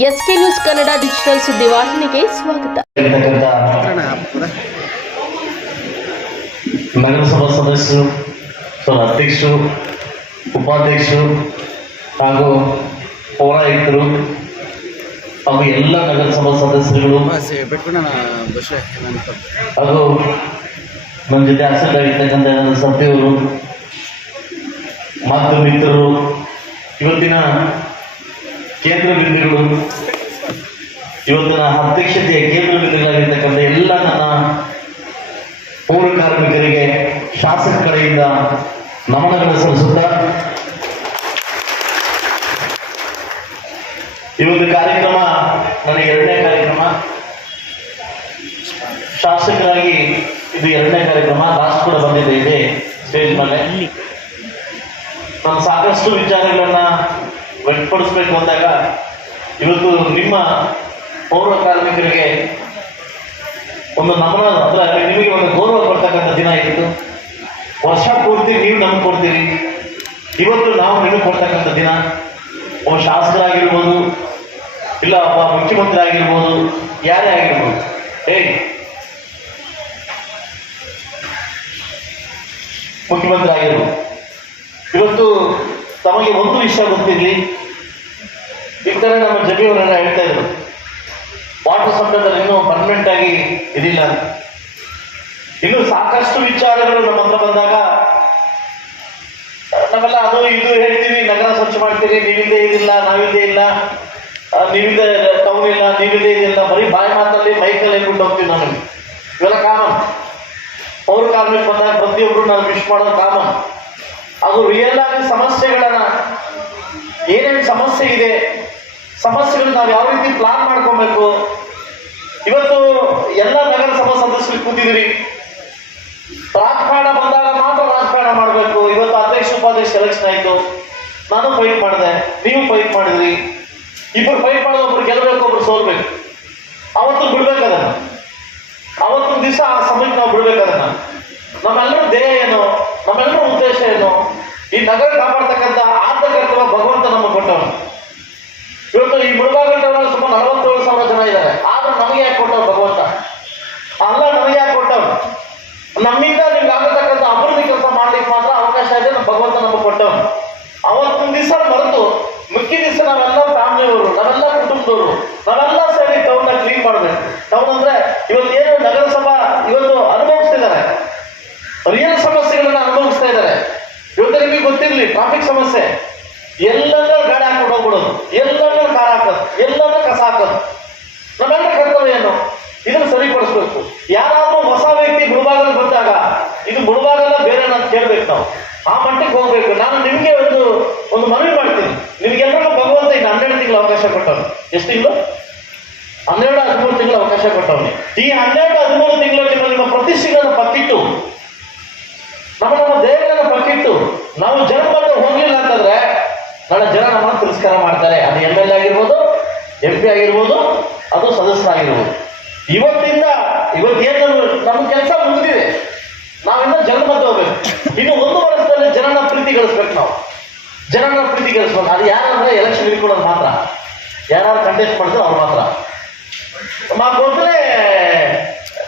S K news Kannada digital ಸುದ್ದಿವಾಹಿನಿಗೆ ಸ್ವಾಗತ. ನಗರಸಭಾ ಸದಸ್ಯರು ಅಧ್ಯಕ್ಷರು ಉಪಾಧ್ಯಕ್ಷರು ಹಾಗೂ ಪೌರಾಯುಕ್ತರು ಹಾಗೂ ಎಲ್ಲ ನಗರಸಭಾ ಸದಸ್ಯರುಗಳು ಹಾಗೂ ನನ್ನ ಜೊತೆ ಅಸಕ್ತರಾಗಿರ್ತಕ್ಕಂಥ ಸಭೆಯವರು ಮಾತೃ ಮಿತ್ರರು ಇವತ್ತಿನ ಕೇಂದ್ರ ಬಿಂದುಗಳು ಇವತ್ತಿನ ಅಧ್ಯಕ್ಷತೆಯ ಕೇಂದ್ರ ಬಿಂದುಗಳಾಗಿರ್ತಕ್ಕಂಥ ಎಲ್ಲ ನನ್ನ ಪೌರ ಕಾರ್ಮಿಕರಿಗೆ ಶಾಸಕ ಕಡೆಯಿಂದ ನಮನಗಳನ್ನು ಸಲ್ಲಿಸುತ್ತಾ ಈ ಕಾರ್ಯಕ್ರಮ, ನನಗೆ ಎರಡನೇ ಕಾರ್ಯಕ್ರಮ. ಶಾಸಕರಾಗಿ ಇದು ಎರಡನೇ ಕಾರ್ಯಕ್ರಮ, ಲಾಸ್ಟ್ ಕೂಡ ಬಂದಿದೆ, ಇದೆ, ಸ್ಟೇಜ್ ಮೇಲೆ. ನಾನು ಸಾಕಷ್ಟು ವಿಚಾರಗಳನ್ನ ವ್ಯಕ್ತಪಡಿಸ್ಬೇಕು ಅಂದಾಗ ಇವತ್ತು ನಿಮ್ಮ ಪೌರ ಕಾರ್ಮಿಕರಿಗೆ ಒಂದು ನಮನ ಅಂದ್ರೆ ನಿಮಗೆ ಒಂದು ಗೌರವ ಕೊಡ್ತಕ್ಕಂಥ ದಿನ ಇತ್ತು ವರ್ಷ ಪೂರ್ತಿ ನೀವು ನಮ್ಗೆ ಕೊಡ್ತೀರಿ. ಇವತ್ತು ನಾವು ನಿಮಗೆ ಕೊಡ್ತಕ್ಕಂಥ ದಿನ. ಒಬ್ಬ ಶಾಸಕರಾಗಿರ್ಬೋದು, ಇಲ್ಲ ಒಬ್ಬ ಮುಖ್ಯಮಂತ್ರಿ ಆಗಿರ್ಬೋದು, ಯಾರೇ ಆಗಿರ್ಬೋದು. ಹೇಗೆ ಮುಖ್ಯಮಂತ್ರಿ ಅವನಿಗೆ ಒಂದು ವಿಷಯ ಗೊತ್ತಿರಲಿ. ಇದ್ದರೆ ನಮ್ಮ ಜಬಿಯವರೆಲ್ಲ ಹೇಳ್ತಾ ಇದ್ರು. ವಾಟರ್ ಸಂಘದಲ್ಲಿ ಇನ್ನೂ ಪರ್ಮನೆಂಟ್ ಆಗಿ ಇದಿಲ್ಲ ಇನ್ನು ಸಾಕಷ್ಟು ವಿಚಾರಗಳು ನಮ್ಮ ಹತ್ರ ಬಂದಾಗ, ನಾವೆಲ್ಲ ಅದು ಇದು ಹೇಳ್ತೀವಿ, ನಗರ ಸ್ವಚ್ಛ ಮಾಡ್ತೀರಿ ನೀವಿದೆ ಇದಿಲ್ಲ ನಾವಿದೆ ಇಲ್ಲ ನೀವಿಂದ ಟೌನ್ ಇಲ್ಲ ನೀವಿದೆ ಇದಿಲ್ಲ, ಬರೀ ಬಾಯ್ ಮಾತಲ್ಲಿ ಮೈಕಲ್ಲಿ ಹೇಳ್ಬಿಟ್ಟು ಹೋಗ್ತೀವಿ ನಾವು ಇವೆಲ್ಲ ಕಾಮನ್ ಪೌರ ಕಾರ್ಮಿಕ ಬಂದಾಗ ಪ್ರತಿಯೊಬ್ಬರು ನಾವು ವಿಶ್ ಮಾಡೋ ಕಾಮನ್ ಅದು ರಿಯಲ್ ಆಗಿ ಸಮಸ್ಯೆಗಳನ್ನ, ಏನೇನು ಸಮಸ್ಯೆ ಇದೆ, ಸಮಸ್ಯೆಗಳನ್ನ ನಾವು ಯಾವ ರೀತಿ ಪ್ಲಾನ್ ಮಾಡ್ಕೊಬೇಕು? ಇವತ್ತು ಎಲ್ಲ ನಗರಸಭಾ ಸದಸ್ಯರು ಕೂತಿದ್ದೀರಿ. ರಾಜಕಾರಣ ಬಂದಾಗ ಮಾತ್ರ ರಾಜಕಾರಣ ಮಾಡಬೇಕು. ಇವತ್ತು ಅಧ್ಯಕ್ಷ, ಉಪಾಧ್ಯಕ್ಷ ಸೆಲೆಕ್ಷನ್ ಆಯ್ತು. ನಾನು ಫೈಟ್ ಮಾಡಿದೆ. ನೀವು ಫೈಟ್ ಮಾಡಿದ್ರಿ. ಇಬ್ಬರು ಫೈಟ್ ಮಾಡಿದ ಒಬ್ರು ಗೆಲ್ಲಬೇಕು ಒಬ್ರು ಸೋಲ್ಬೇಕು. ಅವತ್ತು ಬಿಡ್ಬೇಕು ಅವತ್ತು ಅವತ್ತೊಂದು ದಿವಸ ಆ ಸಮಯಕ್ಕೆ ನಾವು ಬಿಡ್ಬೇಕು ನಮ್ಮೆಲ್ಲರೂ ದೇಹ ಏನು? ನಮ್ಮೆಲ್ಲರೂ ಉದ್ದೇಶ ಏನು? ಈ ನಗರ ಕಾಪಾಡ್ತಕ್ಕಂಥ ಆದ್ಯ ಭಗವಂತ ನಮ್ಮ ಕೊಟ್ಟವನು. ಇವತ್ತು ಈ ಮುಳುಬಾಗ ಕಸ ಹಾಕೋದು ಕರ್ತವ್ಯ ಏನು ಇದನ್ನು ಸರಿಪಡಿಸ್ಬೇಕು. ಯಾರಾದ್ರೂ ಹೊಸ ವ್ಯಕ್ತಿ ಗುಣಭಾಗದ ಬಂದಾಗ, ಇದು ಗುಣಭಾಗಲ್ಲ ಬೇರೆ ನಾನು ಕೇಳ್ಬೇಕು ನಾವು. ಆ ಮಟ್ಟಕ್ಕೆ ಹೋಗ್ಬೇಕು. ನಾನು ನಿಮ್ಗೆ ಒಂದು ಒಂದು ಮನವಿ ಮಾಡ್ತೀನಿ. ನಿಮ್ಗೆಲ್ಲರಿಗೂ ಭಗವಂತ ಇನ್ನು ಹನ್ನೆರಡು ತಿಂಗಳು ಅವಕಾಶ ಕೊಟ್ಟವನು. ಎಷ್ಟು ತಿಂಗಳು? ಹನ್ನೆರಡು, ಹದಿಮೂರು ತಿಂಗಳು ಅವಕಾಶ ಕೊಟ್ಟವನು. ಈ ಹನ್ನೆರಡು, ಹದಿಮೂರು ತಿಂಗಳಲ್ಲಿ ನಿಮ್ಮ ನಿಮ್ಮ ಪ್ರತಿಷ್ಠೆಗಳನ್ನು ಪಕ್ಕಿಟ್ಟು, ನಮ್ಮ ನಮ್ಮ ದೇಹಗಳನ್ನು ಪಕ್ಕಿಟ್ಟು, ನಾವು ಮನೆಗೆ ಹೋಗ್ಲಿಲ್ಲ ಅಂತಂದ್ರೆ, ನನ್ನ ಜನ ನಮ್ಮನ್ನು ತಿರಸ್ಕಾರ ಮಾಡ್ತಾರೆ. ಅದು ಎಲ್ಲೆಲ್ಲ ಎಂ ಪಿ ಆಗಿರ್ಬೋದು ಅದು ಸದಸ್ಯರಾಗಿರ್ಬೋದು. ಇವತ್ತಿಂದ ಇವತ್ತೇನು ನಮ್ಮ ಕೆಲಸ ಮುಗಿದಿದೆ. ನಾವಿನ್ನ ಜನ ಹೋಗ್ಬೇಕು. ಇನ್ನು ಒಂದು ವರ್ಷದಲ್ಲಿ ಜನನ ಪ್ರೀತಿ ಗಳಿಸ್ಬೇಕು ನಾವು. ಜನನ ಪ್ರೀತಿ ಗಳಿಸ್ಬೇಕು. ಅದು ಯಾರಂದ್ರೆ ಎಲೆಕ್ಷನ್ ಇಟ್ಕೊಳ್ಳೋದು ಮಾತ್ರ. ಯಾರು ಕಂಟೆಸ್ಟ್ ಮಾಡಿದ್ರು ಅವ್ರು ಮಾತ್ರ. ಮಾತು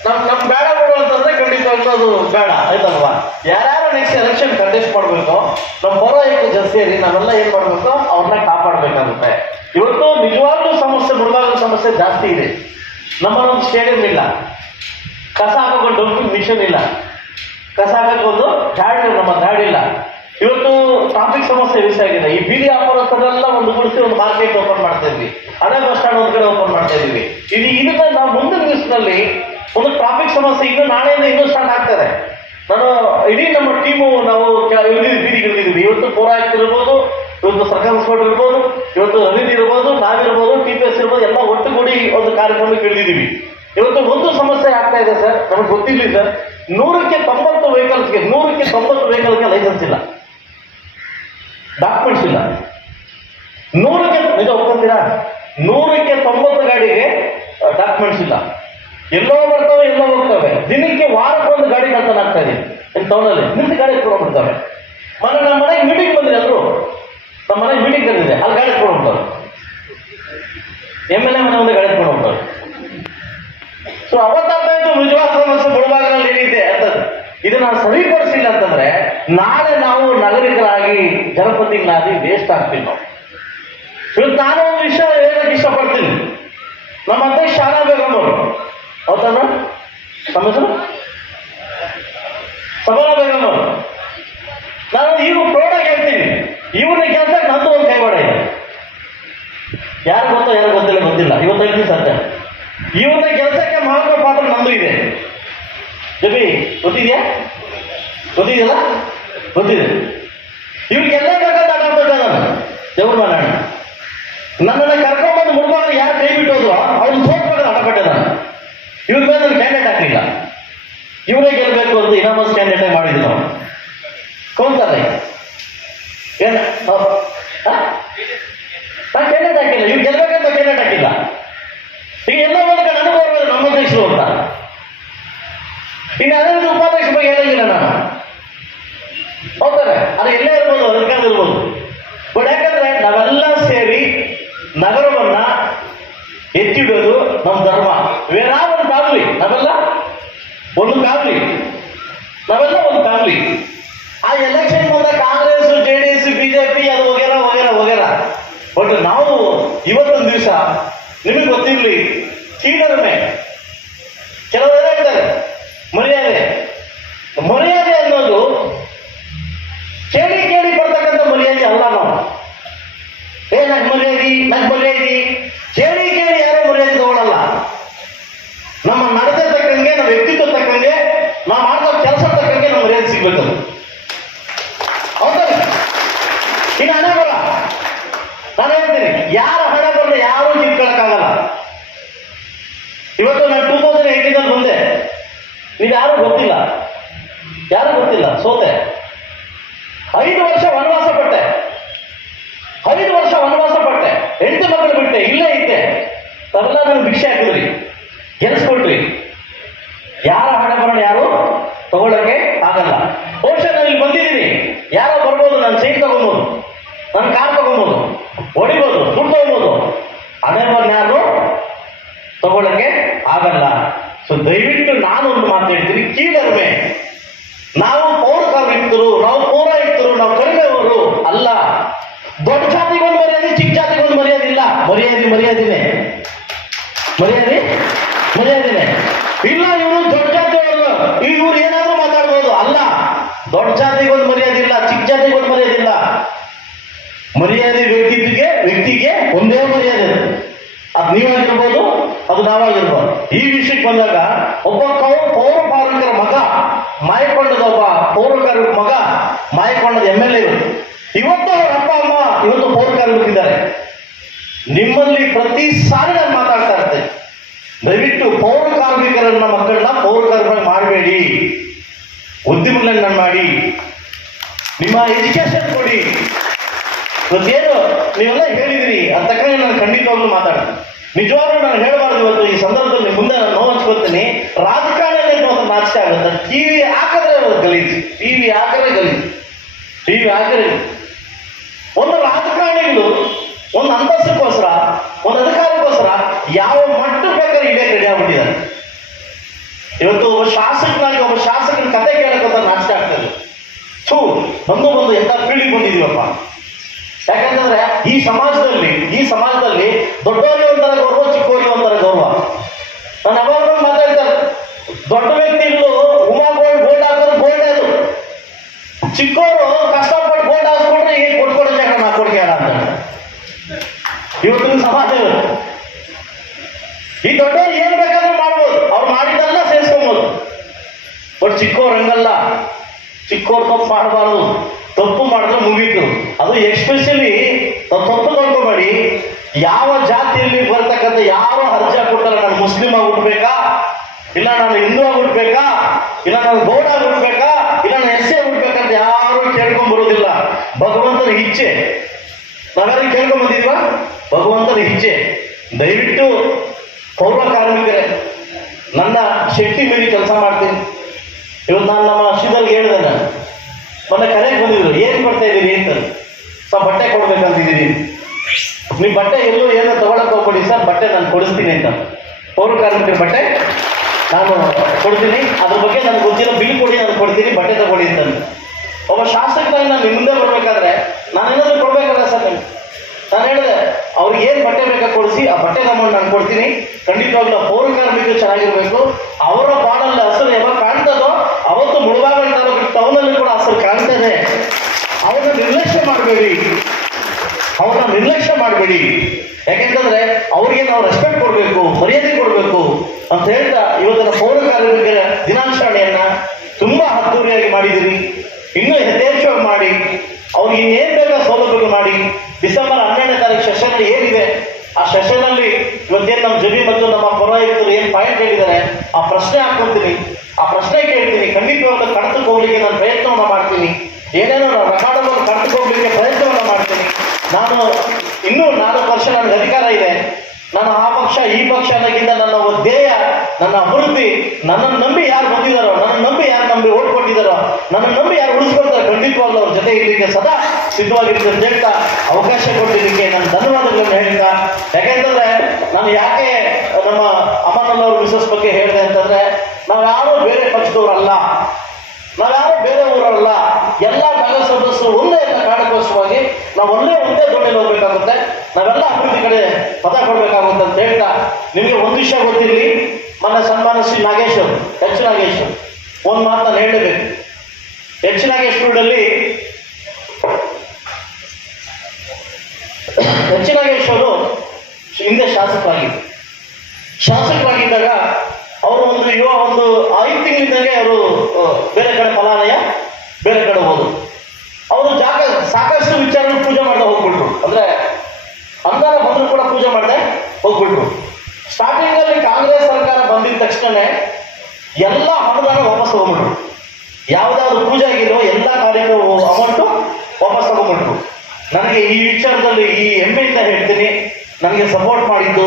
ನಮ್ ನಮ್ ಬೇಡ ಬಿಡು ಅಂತಂದ್ರೆ ಖಂಡಿತ ಅದು ಬೇಡ, ಆಯ್ತಲ್ವಾ? ಯಾರ್ಯಾರು ನೆಕ್ಸ್ಟ್ ಎಲೆಕ್ಷನ್ ಕಂಟೆಸ್ಟ್ ಮಾಡ್ಬೇಕು ನಮ್ಮ ಪೌರಾಯಿಕ ಜನ ಸೇರಿ ನಾವೆಲ್ಲ ಏನ್ ಮಾಡ್ಬೇಕು, ಅವ್ರನ್ನ ಕಾಪಾಡ್ಬೇಕಾಗುತ್ತೆ. ಇವತ್ತು ನಿಜವಾಗ್ಲೂ ಸಮಸ್ಯೆ ಮುಳುಗಾಗಲು ಸಮಸ್ಯೆ ಜಾಸ್ತಿ ಇದೆ. ನಮ್ಮಲ್ಲೊಂದು ಸ್ಟೇಡಿಯಂ ಇಲ್ಲ. ಕಸ ಹಾಕೊಂಡು ಮಿಷನ್ ಇಲ್ಲ. ಕಸ ಹಾಕೋಕ್ಕೊಂದು ಗಾಡಿ ನಮ್ಮ ಗಾಡಿ ಇಲ್ಲ. ಇವತ್ತು ಟ್ರಾಫಿಕ್ ಸಮಸ್ಯೆ ವಿಷಯ ಆಗಿದೆ. ಈ ಬೀದಿ ವ್ಯಾಪಾರಸ್ಥರೆಲ್ಲ ಒಂದು ಗುಡಿಸಿ ಒಂದು ಮಾರ್ಕೆಟ್ ಓಪನ್ ಮಾಡ್ತಾ ಇದ್ವಿ. ಅದೇ ಬಸ್ ಸ್ಟ್ಯಾಂಡ್ ಒಂದು ಕಡೆ ಓಪನ್ ಮಾಡ್ತಾ ಇದೀವಿ. ಇದು ಇದನ್ನ ನಾವು ಮುಂದಿನ ದಿವಸದಲ್ಲಿ ಒಂದು ಟ್ರಾಫಿಕ್ ಸಮಸ್ಯೆ ಇನ್ನು ನಾಳೆಯಿಂದ ಇನ್ನೂ ಸ್ಟಾರ್ಟ್ ಆಗ್ತಾರೆ ನಾನು ಇಡೀ ನಮ್ಮ ಟೀಮು ನಾವು ಇಳಿದಿದ್ವಿ ಬೀದಿಗೆ ಇವತ್ತು ಪೂರಾಯಿತಿರ್ಬೋದು ಇವತ್ತು ಸರ್ಕಾರ ಸ್ಕೂಲ್ ಇರ್ಬೋದು ಇವತ್ತು ರವೀಂದ್ರ ಇರ್ಬೋದು, ನಾವಿರ್ಬೋದು ಟಿ ಪಿ ಎಸ್ ಇರ್ಬೋದು, ಎಲ್ಲ ಒಟ್ಟುಗೂಡಿ ಒಂದು ಕಾರ್ಯಕ್ರಮಕ್ಕೆ ಹಿಡಿದಿದ್ದೀವಿ ಇವತ್ತು ಒಂದು ಸಮಸ್ಯೆ ಆಗ್ತಾ ಇದೆ ಸರ್, ನಮಗೆ ಗೊತ್ತಿಲ್ಲ ಸರ್, ನೂರಕ್ಕೆ ತೊಂಬತ್ತು ವೆಹಿಕಲ್ಸ್ಗೆ ನೂರಕ್ಕೆ ತೊಂಬತ್ತು ವೆಹಿಕಲ್ಗೆ ಲೈಸೆನ್ಸ್ ಇಲ್ಲ. ಡಾಕ್ಯುಮೆಂಟ್ಸ್ ಇಲ್ಲ. ನೂರಕ್ಕೆ ನಿಜ ಒಪ್ಕೊಂತೀರಾ? ನೂರಕ್ಕೆ ತೊಂಬತ್ತು ಗಾಡಿಗೆ ಡಾಕ್ಯುಮೆಂಟ್ಸ್ ಇಲ್ಲ. ಎಲ್ಲೋ ಬರ್ತವೆ, ಎಲ್ಲೋ ಹೋಗ್ತವೆ. ದಿನಕ್ಕೆ ವಾರಕ್ಕೊಂದು ಗಾಡಿ ಕಳ್ತನ ಆಗ್ತಾ ಇದೆ. ನಿಮ್ಮ ಟೌನಲ್ಲಿ ನಿಂತು ಗಾಡಿ ಕೊಡೋ ಬಿಡ್ತವೆ ಮೊನ್ನೆ ನಮ್ಮ ಮನೆಗೆ ಮೀಟಿಂಗ್ ಬಂದ್ರೆ ಎಲ್ಲರೂ ನಮ್ಮ ಮನೆ ಮೀಟಿಂಗ್ ಕರೆದಿದೆ ಅಲ್ಲಿ ಗಾಳಿ ಹೋಗ್ತಾರೆ ಎಂ ಎಲ್ ಎ ಮನೆ ಮುಂದೆ ಗಾಳಿ ಹೋಗ್ತಾರೆ ಸೊ ಅವತ್ತಾಗ್ತಾ ಇತ್ತು ನಿಜವಾದ ಸಮಸ್ಯೆ ಗುಣಭಾಗದಲ್ಲಿ ಏನಿದೆ ಅಂತ. ಇದನ್ನ ಸರಿಪಡಿಸಿಲ್ಲ ಅಂತಂದ್ರೆ, ನಾಳೆ ನಾವು ನಾಗರಿಕರಾಗಿ ಜನಪದಿಗಳಾಗಿ ವೇಸ್ಟ್ ಆಗ್ತೀವಿ ನಾವು. ಇವತ್ತು ನಾನು ಒಂದು ವಿಷಯ ಹೇಳಕ್ಕೆ ಇಷ್ಟಪಡ್ತೀನಿ. ನಮ್ಮ ಅಧ್ಯಕ್ಷ ಶಾಲಾ ಬೇಗಮ್ ಅವರು ಹೌದಲ್ಲ ನಮ್ಮ ಹೆಸರು? ಸಬಲ ಬೇಗಮ್ ನಾನು ಈಗ ಇವ್ರನ್ನ ಕೆಲಸ ನಂದು ಒಂದು ಕೈವಾಡ ಇದೆ ಯಾರು ಗೊತ್ತೋ ಯಾರು ಗೊತ್ತಿಲ್ಲ ಗೊತ್ತಿಲ್ಲ. ಇವತ್ತು ಹೇಳ್ತೀನಿ ಸತ್ಯ. ಇವ್ರನ್ನ ಕೆಲಸಕ್ಕೆ ಮಹತ್ವ ಪಾತ್ರ ನಂದು ಇದೆ. ಜಬಿ, ಗೊತ್ತಿದೆಯಾ? ಗೊತ್ತಿದೆಯಲ್ಲ? ಗೊತ್ತಿದೆ. ಇವ್ರಿಗೆಲ್ಲ ಬೇಕಾದ ಆಟ ಆಡ್ಬೇಕು ನಾನು ದೇವ್ರ ಮಾಡೋಣ ನನ್ನನ್ನು ಕರ್ಕೊಂಡ್ಬಂದು ಮುಳುಬಾಗ ಯಾರು ಕೈ ಬಿಟ್ಟೋದ್ರು ಅವ್ರನ್ನ ಸೋತ್ಬೇಕು ಆಟ ಪಟ್ಟೆ ನಾನು ಇವ್ರ ಮೇಲೆ ನನ್ನ ಕ್ಯಾಂಡಿಡೇಟ್ ಹಾಕಲಿಲ್ಲ. ಇವರೇ ಗೆಲ್ಲಬೇಕು ಅಂತ ಕ್ಯಾಂಡಿಡೇಟ್ ಮಾಡಿದ್ವಿ ನಾವು ಕೌಂತಾರೆ ಏನ ನಾನು ಕ್ಯಾಂಡಿಡೇಟ್ ಹಾಕಿಲ್ಲ ಇವ್ರು ಗೆಲ್ಬೇಕಂತ ಕ್ಯಾಂಡಿಡೇಟ್ ಹಾಕಿಲ್ಲ ಈಗ ಎಲ್ಲ ಒಂದು ಕಡೆ ಅನುಭವ ಇರೋದು ನಮ್ಮ ಅಧ್ಯಕ್ಷರು ಅಂತ ಇನ್ನು ಅದೇ ಉಪಾಧ್ಯಕ್ಷ ಬಗ್ಗೆ ಹೇಳಂಗಿಲ್ಲ ನಾನು ಹೌದಾರೆ ಅದು ಎಲ್ಲೇ ಇರ್ಬೋದು ಅಧಿಕಾರ ಇರ್ಬೋದು ಬಟ್ ಯಾಕಂದ್ರೆ ನಾವೆಲ್ಲ ಸೇರಿ ನಗರವನ್ನ ಎತ್ತಿಡೋದು ನಮ್ಮ ಧರ್ಮ ವೇರಾ ಒಂದು ಫ್ಯಾಮಿಲಿ ನಾವೆಲ್ಲ ಒಂದು ಫ್ಯಾಮಿಲಿ ನಾವೆಲ್ಲ ಒಂದು ಫ್ಯಾಮಿಲಿ ಆ ಎಲೆಕ್ಷನ್ ಬಂದಾಗ Congress J D S BJP ಅದು ವಗೇರ ವಗೇರ ವಗೇರ ಬಟ್ ನಾವು ಇವತ್ತೊಂದು ದಿವಸ ಗೊತ್ತಿರಲಿ ಕೀಳರಿಮೆ ಕೆಲವರು ಹೇಳ್ತಾರೆ ಮರ್ಯಾದೆ. ಮರ್ಯಾದೆ ಅನ್ನೋದು ಕೇಳಿ ಕೇಳಿ ಬರ್ತಕ್ಕಂಥ ಮರ್ಯಾದೆ ಅಲ್ಲ ನಾವು. ಏ, ನಗ್ ಮರ್ಯಾದೆ ನಗ್ ಮರ್ಯಾದೆ. ಕೇಳಿ ಕೇಳಿ ಯಾರು ಮರ್ಯಾದೆ ತಗೊಳ್ಳಲ್ಲ ನಮ್ಮ ನಡತೆ ತಕ್ಕಂಗೆ, ನಮ್ಮ ವ್ಯಕ್ತಿತ್ವ ತಕ್ಕಂಗೆ ನಾವು ಮಾಡ್ತಾ ಕೆಲಸ ತಕ್ಕಂಗೆ ನಮ್ಮ ಮರ್ಯಾದೆ ಸಿಗ್ಬೇಕು ಗೆಲ್ಸ್ಕೊಟ್ರಿ ಯಾರ ಹಣ ಬರೋಣ ಯಾರು? ತಗೊಳ್ಳಕ್ಕೆ ಆಗಲ್ಲ. ಬಹುಶಃ ನಾನು ಇಲ್ಲಿ ಬಂದಿದ್ದೀನಿ. ಯಾರೋ ಬರ್ಬೋದು ನಾನು ಸೀಟ್ ತಗೊಬೋದು, ನನ್ನ ಕಾರ್ ತಗೊಬೋದು, ಹೊಡಿಬೋದು, ದುಡ್ಡು ತಗೊಬೋದು. ಬರೋಣ ಯಾರು? ತಗೊಳ್ಳಕ್ಕೆ ಆಗಲ್ಲ. ಸೊ ದಯವಿಟ್ಟು ನಾನು ಒಂದು ಮಾತಾಡ್ತೀನಿ ಕೀಳರ್ಮೆ. ನಾವು ಪೌರ ಕಾರ್ಮಿಕರು ನಾವು ಪೌರಾಯುಕ್ತರು, ನಾವು ಕಡಿಮೆಯವರು ಅಲ್ಲ. ದೊಡ್ಡ ಜಾತಿಗೊಂದು ಮರ್ಯಾದೆ, ಚಿಕ್ಕ ಜಾತಿಗೊಂದು ಮರ್ಯಾದೆ ಇಲ್ಲ. ಮರ್ಯಾದೆ, ಮರ್ಯಾದಿನೇ ಮರ್ಯಾದೆ ಮರ್ಯಾದಿನೇ ಇಲ್ಲ ಇವರು ದೊಡ್ಡ ಜಾತಿಯವರು ಇವ್ರು ಏನಾದ್ರೂ ಮಾತಾಡ್ಬೋದು ಅಲ್ಲ ದೊಡ್ಡ ಜಾತಿಗೊಂದು ಮರ್ಯಾದೆ ಇಲ್ಲ ಚಿಕ್ಕ ಜಾತಿಗೊಂದು ಮರ್ಯಾದೆ ಇಲ್ಲ ಮರ್ಯಾದೆ ವ್ಯಕ್ತಿಗೆ ವ್ಯಕ್ತಿಗೆ ಒಂದೇ ಮರ್ಯಾದೆ ಅದು. ಅದು ನೀವಾಗಿರ್ಬೋದು ಅದು ನಾವಾಗಿರ್ಬೋದು ಈ ವಿಷಯಕ್ಕೆ ಬಂದಾಗ ಒಬ್ಬ ಕೌ ಪೌರ ಕಾರ್ಮಿಕರ ಮಗ ಮಾಯಕೊಂಡದ ಒಬ್ಬ ಪೌರ ಕಾರ್ಮಿಕ ಮಗ ಮಾಯಕೊಂಡದ ಎಂ ಎಲ್ ಎ ಇವತ್ತು ಅವ್ರ ಅಪ್ಪ ಅಮ್ಮ ಇವತ್ತು ಪೌರ ಕಾರ್ಮಿಕರಿದ್ದಾರೆ ನಿಮ್ಮಲ್ಲಿ ಪ್ರತಿ ಸಾರಿ ನಾನು ಮಾತಾಡ್ತಾ ಇರ್ತೇನೆ. ದಯವಿಟ್ಟು ಪೌರ ಕಾರ್ಮಿಕರನ್ನ ಮಕ್ಕಳನ್ನ ಪೌರ ಕಾರ್ಮಿಕ ಮಾಡಬೇಡಿ. ಉದ್ಯಮಗಳನ್ನ ಮಾಡಿ. ನಿಮ್ಮ ಎಜುಕೇಶನ್ ಕೊಡಿ. ಇವತ್ತೇನು ನೀವೆಲ್ಲ ಹೇಳಿದಿರಿ ಅದ ತಕ್ಕಂಗೆ ನಾನು ಖಂಡಿತವಾಗ್ಲೂ ಮಾತಾಡ್ತೀನಿ. ನಿಜವಾಗ್ಲೂ ನಾನು ಹೇಳಬಾರ್ದು ಇವತ್ತು ಈ ಸಂದರ್ಭದಲ್ಲಿ ಮುಂದೆ ನಾನು ನೋವು ಹಂಚ್ಕೊತೀನಿ ರಾಜಕಾರಣದಲ್ಲಿ ಒಂದು ನಾಚಿಕೆ ಆಗುತ್ತೆ? ಟಿವಿ ಹಾಕಿದ್ರೆ ಗಲೀಜು. ಟಿವಿ ಹಾಕಿದ್ರೆ ಗಲೀಜು. ಟಿವಿ ಹಾಕಿದ್ರೆ ಒಂದು ರಾಜಕಾರಣಿಗಳು, ಒಂದು ಅಂತಸ್ತಕ್ಕೋಸ್ಕರ ಒಂದು ಅಧಿಕಾರಕ್ಕೋಸ್ಕರ ಯಾವ ಮಟ್ಟ ಬೇಕಾದ್ರೆ ಇಡೇ ರೆಡಿ ಆಗ್ಬಿಟ್ಟಿದ್ದಾರೆ ಇವತ್ತು ಒಬ್ಬ ಶಾಸಕನಾಗಿ ಒಬ್ಬ ಶಾಸಕನ ಕತೆ ಕೇಳಕ್ಕಂತ ನಾಚಿಕೆ ಆಗ್ತದೆ ಥೂ, ಬಂದು ಬಂದು ಎಂತ ಪೀಳಿಗೆ ಬಂದಿದೀವಪ್ಪ ಯಾಕಂತಂದ್ರೆ ಈ ಸಮಾಜದಲ್ಲಿ ಈ ಸಮಾಜದಲ್ಲಿ ದೊಡ್ಡವರಿಗೆ ಒಂಥರ ಗೌರವ ಚಿಕ್ಕವರಿಗೆ ಒಂಥರ ಗೌರವ. ನಾನು ಯಾವಾಗ ಮಾತಾಡ್ತಾರೆ ದೊಡ್ಡ ವ್ಯಕ್ತಿಗಳು ಉಮಾ ಗೋಲ್ಡ್ ಗೋಲ್ಡ್ ಹಾಕೋದು ಗೋಲ್ಡ್ ಅದು ಚಿಕ್ಕವರು ಕಷ್ಟಪಟ್ಟು ಗೋಲ್ಡ್ ಹಾಕ್ಸ್ಕೊಂಡ್ರೆ ಈಗ ಕೊಟ್ಕೊಡೋ ಜಾಗ ನಾ ಕೊಡ್ಕೆ ಅಂತ ಇವತ್ತಿನ ಸಮಾಜ ಇದು. ಈ ದೊಡ್ಡವ್ರು ಏನ್ ಬೇಕಾದ್ರೂ ಮಾಡ್ಬೋದು ಅವ್ರು ಮಾಡಿದ್ದೆಲ್ಲ ಸೇರಿಸ್ಕೊಬೋದು ಬಟ್ ಚಿಕ್ಕವ್ರು ತಪ್ಪು ಮಾಡಬಾರ್ದು. ತಪ್ಪು ಮಾಡಿದ್ರೆ ಮುಗೀತು. ಅದು ಎಸ್ಪೆಷಲಿ ತಪ್ಪು ತಿಳ್ಕೊಬೇಡಿ ಯಾವ ಜಾತಿಯಲ್ಲಿ ಬರ್ತಕ್ಕಂಥ ಯಾವ ಅರ್ಜಿ ಕೊಟ್ಟಲ್ಲ ನಾನು ಮುಸ್ಲಿಂ ಆಗಿ ಹುಟ್ಬೇಕಾ ಇಲ್ಲ ನಾನು ಹಿಂದೂ ಆಗಿ ಹುಟ್ಬೇಕಾ ಇಲ್ಲ ನಾನು ಗೌಡ ಆಗಿ ಹುಟ್ಬೇಕಾ ಇಲ್ಲ ನಾನು ಎಸ್ ಎ ಹುಟ್ಬೇಕಂತ ಯಾರು ಕೇಳ್ಕೊಂಡ್ ಬರೋದಿಲ್ಲ ಭಗವಂತನ ಇಚ್ಛೆ ನಾವ್ಯಾರು ಕೇಳ್ಕೊಂಡ್ ಬಂದಿದ್ವಾ ಭಗವಂತನ ಇಚ್ಛೆ ದಯವಿಟ್ಟು ಪೌರ ಕಾರ್ಮಿಕರೇ ನನ್ನ ಶಕ್ತಿ ಮೀರಿ ಕೆಲಸ ಮಾಡ್ತೀನಿ ಇವತ್ತು ನಾನು ನಮ್ಮ ಶ್ರೀಧರ್ಗೆ ಹೇಳಿದೆ ನಾನು ಮೊನ್ನೆ ಕರೆಗೆ ಬಂದಿದ್ರು, ಏನು ಕೊಡ್ತಾ ಇದ್ದೀರಿ ಅಂತ. ಸರ್, ಬಟ್ಟೆ ಕೊಡ್ಬೇಕಂತಿದ್ದೀನಿ. ನೀವು ಬಟ್ಟೆ ಎಲ್ಲೂ ಏನೋ ತಗೊಳಕ್ ಹೋಗ್ಬೇಡಿ ಸರ್, ಬಟ್ಟೆ ನಾನು ಕೊಡಿಸ್ತೀನಿ ಅಂತ. ಪೌರ ಕಾರ್ಮಿಕರ ಬಟ್ಟೆ ನಾನು ಕೊಡ್ತೀನಿ. ಅದ್ರ ಬಗ್ಗೆ ನನಗೆ ಗೊತ್ತಿರೋ ಬಿಲ್ ಕೊಡಿ, ನಾನು ಕೊಡ್ತೀನಿ, ಬಟ್ಟೆ ತಗೊಳ್ಳಿ ಅಂತ ಒಬ್ಬ ಶಾಸಕನಾಗಿ ನಾನು ನಿಮ್ಮ ಮುಂದೆ ಬರಬೇಕಾದ್ರೆ ನಾನು ಏನಾದರೂ ಕೊಡ್ಬೇಕಲ್ಲ ಸರ್ ನಿಮ್ಗೆ ನಾನು ಹೇಳಿದೆ, ಅವ್ರಿಗೆ ಏನು ಬಟ್ಟೆ ಬೇಕಾ ಕೊಡಿಸಿ, ಆ ಬಟ್ಟೆ ಅಮೌಂಟ್ ನಾನು ಕೊಡ್ತೀನಿ. ಖಂಡಿತವಾಗ್ಲೂ ಪೌರ ಕಾರ್ಮಿಕರು ಚೆನ್ನಾಗಿರ್ಬೇಕು. ಅವರ ಬಾಡಲ್ಲಿ ಹಸಿರು ಯಾವಾಗ ಕಾಣ್ತದೋ ಅವತ್ತು ಮುಳುಬಾಗಿಲು ತಾಲೂಕು ಟೌನಲ್ಲಿ ಕೂಡ ಹಸಿರು ಕಾಣ್ತದೆ ಅವ್ರನ್ನ ನಿರ್ಲಕ್ಷ್ಯ ಮಾಡಬೇಡಿ. ಅವ್ರನ್ನ ನಿರ್ಲಕ್ಷ್ಯ ಮಾಡಬೇಡಿ. ಯಾಕೆಂತಂದ್ರೆ ಅವ್ರಿಗೆ ನಾವು ರೆಸ್ಪೆಕ್ಟ್ ಕೊಡಬೇಕು, ಮರ್ಯಾದೆ ಕೊಡಬೇಕು ಅಂತ ಹೇಳ್ತಾ ಇವತ್ತಿನ ಪೌರ ಕಾರ್ಮಿಕರ ದಿನಾಚರಣೆಯನ್ನ ತುಂಬಾ ಅದ್ದೂರಿಯಾಗಿ ಮಾಡಿದಿರಿ ಇನ್ನೂ ಯಥೇಚ್ಛವಾಗಿ ಮಾಡಿ. ಅವ್ರಿಗೆ ಇನ್ನೇನ್ ಬೇಕಾ ಸೌಲಭ್ಯಗಳು ಮಾಡಿ. ಡಿಸೆಂಬರ್ ಹನ್ನೆರಡನೇ ತಾರೀಕು ಸೆಷನ್ ಏನಿದೆ, ಆ ಸೆಷನ್ ಅಲ್ಲಿ ಇವತ್ತೇನು ನಮ್ಮ ಜಮಿ ಮತ್ತು ನಮ್ಮ ಪೌರಾಯುಕ್ತರು ಏನ್ ಪಾಯಿಂಟ್ ಹೇಳಿದ್ದಾರೆ, ಆ ಪ್ರಶ್ನೆ ಹಾಕೊಂತೀನಿ ಆ ಪ್ರಶ್ನೆ ಕೇಳ್ತೀನಿ. ಖಂಡಿತವಾದ ಕಡತಕ್ಕೆ ಹೋಗ್ಲಿಕ್ಕೆ ನಾನು ಪ್ರಯತ್ನವನ್ನ ಮಾಡ್ತೀನಿ. ಏನೇನೋ ನಾನು ರೆಕಾರ್ಡನ್ನು ಕಡತಕ್ಕೆ ಹೋಗ್ಲಿಕ್ಕೆ ಪ್ರಯತ್ನವನ್ನ ಮಾಡ್ತೀನಿ ನಾನು ಇನ್ನೂ ನಾಲ್ಕು ವರ್ಷ ನನಗೆ ಅಧಿಕಾರ ಇದೆ. ನಾನು ಆ ಪಕ್ಷ, ಈ ಪಕ್ಷ ಅನ್ನೋಕ್ಕಿಂತ ನನ್ನ ಧ್ಯೇಯ, ನನ್ನ ಅಭಿವೃದ್ಧಿ, ನನ್ನನ್ನು ನಂಬಿ ಯಾರು ಬಂದಿದ್ದಾರೋ ನನ್ನ ನಂಬಿ ಯಾರು ನಂಬಿ ಓಟ್ ಕೊಟ್ಟಿದ್ದಾರೋ ನನ್ನ ನಂಬಿ ಯಾರು ಉಳಿಸ್ಕೊಳ್ತಾರೆ, ಖಂಡಿತವಾಗ್ಲೂ ಅವ್ರ ಜೊತೆ ಇರಲಿಕ್ಕೆ ಸದಾ ಸಿದ್ಧವಾಗಿರುತ್ತೆ ಅಂತ ಹೇಳ್ತಾ ಅವಕಾಶ ಕೊಟ್ಟಿದ್ದಕ್ಕೆ ನಾನು ಧನ್ಯವಾದಗಳನ್ನು ಹೇಳ್ತಾ, ಯಾಕೆಂತಂದ್ರೆ ನಾನು ಯಾಕೆ ನಮ್ಮ ಅಮ್ಮನಲ್ಲವ್ರ ಮಿಸಸ್ ಬಗ್ಗೆ ಹೇಳಿದೆ ಅಂತಂದ್ರೆ ನಾವು ಯಾರೋ ಬೇರೆ ಪಕ್ಷದವರಲ್ಲ, ನಾವ್ಯಾರು ಬೇರೆ ಊರಲ್ಲ ಎಲ್ಲ ನಗರ ಸದಸ್ಯರು ಒಂದೇ ಕಾರಣಕ್ಕೋಸ್ಕರವಾಗಿ ನಾವು ಒಂದೇ ದೋಣಿಲಿ ಹೋಗ್ಬೇಕಾಗುತ್ತೆ. ನಾವೆಲ್ಲ ಅಭಿವೃದ್ಧಿ ಕಡೆ ಪದ ಕೊಡ್ಬೇಕಾಗುತ್ತೆ ಅಂತ ಹೇಳ್ತಾ ನಿಮಗೆ ಒಂದು ವಿಷಯ ಗೊತ್ತಿರಲಿ. ನನ್ನ ಸನ್ಮಾನ ಶ್ರೀ ನಾಗೇಶ್ ಅವರು, ಎಚ್ ನಾಗೇಶ್ ಒಂದು ಮಾತು ನಾನು ಹೇಳಬೇಕು ಎಚ್ ನಾಗೇಶ್ ರೋಡಲ್ಲಿ ಎಚ್ ನಾಗೇಶ್ ಅವರು ಹಿಂದೆ ಶಾಸಕರಾಗಿದ್ದರು. ಶಾಸಕರಾಗಿದ್ದಾಗ ಅವರು ಒಂದು ಯುವ ಒಂದು ಐದು ತಿಂಗಳಿಂದಾಗೆ ಅವರು ಬೇರೆ ಕಡೆ ಫಲಾಲಯ ಅನುದಾನ ಬಂದ್ರು ಕೂಡ ಪೂಜೆ ಮಾಡದೆ ಹೋಗ್ಬಿಟ್ರು. ಸ್ಟಾರ್ಟಿಂಗ್ ಅಲ್ಲಿ ಕಾಂಗ್ರೆಸ್ ಸರ್ಕಾರ ಬಂದಿದ ತಕ್ಷಣನೇ ಎಲ್ಲ ಅನುದಾನ ವಾಪಸ್ ತಗೊಂಡ್ಬಿಟ್ರು. ಯಾವ್ದಾದ್ರು ಪೂಜೆ ಆಗಿರೋ ಎಲ್ಲ ಕಾರ್ಯಕ್ಕೂ ಅಮೌಂಟು ವಾಪಸ್ ತಗೊಂಡ್ಬಿಟ್ರು. ನನಗೆ ಈ ವಿಚಾರದಲ್ಲಿ ಈ ಹೆಮ್ಮೆಯಿಂದ ಹೇಳ್ತೀನಿ. ನನಗೆ ಸಪೋರ್ಟ್ ಮಾಡಿದ್ದು,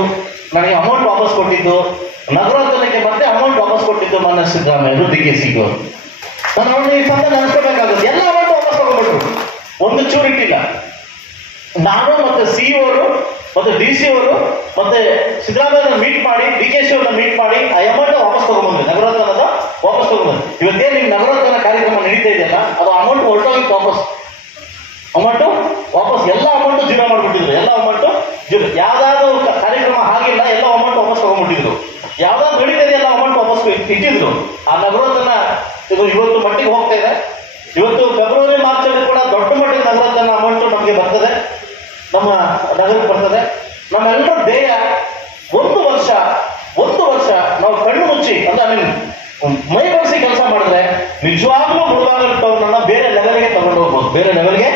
ನನಗೆ ಅಮೌಂಟ್ ವಾಪಸ್ ಕೊಟ್ಟಿದ್ದು ನಗರೋತ್ಥಾನಕ್ಕೆ ಮತ್ತೆ ಅಮೌಂಟ್ ವಾಪಸ್ ಕೊಟ್ಟಿದ್ದು ಮನ ಸಿದ್ದರಾಮಯ್ಯ ಡಿ ಕೆ ನಾನು ಈ ಸಂದ ನೆನೆಸ್ಕೋಬೇಕಾಗುತ್ತೆ ಎಲ್ಲ ಅಮೌಂಟ್ ವಾಪಸ್ ತಗೊಂಡ್ಬಿಟ್ರು. ಒಂದು ಚೂರು ಇಟ್ಟಿಲ್ಲ. ನಾನು ಮತ್ತೆ ಸಿ ಅವರು ಮತ್ತೆ ಡಿ ಸಿ ಅವರು ಮತ್ತೆ ಸಿದ್ದರಾಮಯ್ಯ ಮೀಟ್ ಮಾಡಿ ಡಿ ಕೆ ಸಿ ಅವ್ರನ್ನ ಮೀಟ್ ಮಾಡಿ ಆ ಅಮೌಂಟ್ ವಾಪಸ್ ತಗೊಂಡ್ಬಂದ್ವಿ ನಗರೋತ್ಥಾನದ ವಾಪಸ್ ತಗೊಂಡ್ಬಂದ್ವಿ ಇವತ್ತೇನು ನಿಮ್ಗೆ ನಗರೋತ್ಥಾನ ಕಾರ್ಯಕ್ರಮ ನಡೀತಾ ಇದೆಯಲ್ಲ, ಅದು ಅಮೌಂಟ್ ಹೊರಟೋಗಿತ್ತು ವಾಪಸ್. ಅಮೌಂಟು ವಾಪಸ್ ಎಲ್ಲ ಅಮೌಂಟು ಜೀರೋ ಮಾಡಿಬಿಟ್ಟಿದ್ರು. ಎಲ್ಲ ಅಮೌಂಟು ಜೀರೋ ಯಾವ್ದಾದ್ರು ಕಾರ್ಯಕ್ರಮ ಆಗಿಲ್ಲ, ಎಲ್ಲ ಅಮೌಂಟ್ ವಾಪಸ್ ತಗೊಂಡ್ಬಿಟ್ಟಿದ್ರು. ಯಾವ್ದಾದ್ರು ನಡೀತಾ ಎಲ್ಲ ಅಮೌಂಟ್ ವಾಪಸ್ ಇಟ್- ಇಟ್ಟಿದ್ರು. ಆ ನಗರೋತ್ಥಾನ ಇದು ಇವತ್ತು ಮಟ್ಟಿಗೆ ಹೋಗ್ತಾ ಇದೆ. ಇವತ್ತು ಫೆಬ್ರವರಿ ಮಾರ್ಚ್ ಅಲ್ಲಿ ಕೂಡ ದೊಡ್ಡ ಮಟ್ಟಿಗೆ ನಗರೋತ್ಥಾನ ಅಮೌಂಟ್ ನಮಗೆ ಬರ್ತದೆ ನಮ್ಮ ನಗರಕ್ಕೆ ಬರ್ತದೆ ನಮ್ಮೆಲ್ಲರ ಧ್ಯೇಯ ಒಂದು ವರ್ಷ ಒಂದು ವರ್ಷ ನಾವು ಕಣ್ಣು ಮುಚ್ಚಿ ಅಂದ್ರೆ ಐ ಮೀನ್ ಮೈ ಬಗ್ಸಿ ಕೆಲಸ ಮಾಡಿದ್ರೆ ನಿಜವಾಗ್ಲೂ ಮುಳುಗಾಗಲ್ ಟೌನ್ ಅನ್ನ ಬೇರೆ ಲೆವೆಲ್ಗೆ ತಗೊಂಡು ಹೋಗ್ಬೋದು ಬೇರೆ ಲೆವೆಲ್ಗೆ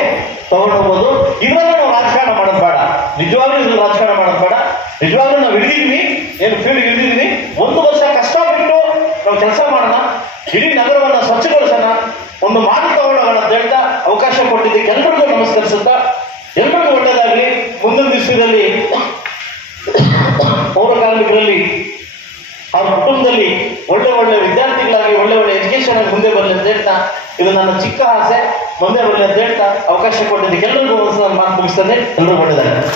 ತಗೊಂಡು ಇದ್ರಲ್ಲಿ ನಾವು ರಾಜಕಾರಣ ಮಾಡೋದು ಬೇಡ. ನಿಜವಾಗ್ಲೂ ಇದು ರಾಜಕಾರಣ ಮಾಡೋದು ಬೇಡ. ನಿಜವಾಗ್ಲೂ ನಾವು ಹಿಡಿದಿದ್ವಿ ಏನು ಫೀಲ್ಡ್ ಹಿಡಿದಿದ್ವಿ ಒಂದು ವರ್ಷ ಕಷ್ಟ ಬಿಟ್ಟು ನಾವು ಕೆಲಸ ಮಾಡೋಣ. ಇಡೀ ನಗರವನ್ನ ಚಿಕ್ಕ ಆಸೆ ಮುಂದೆ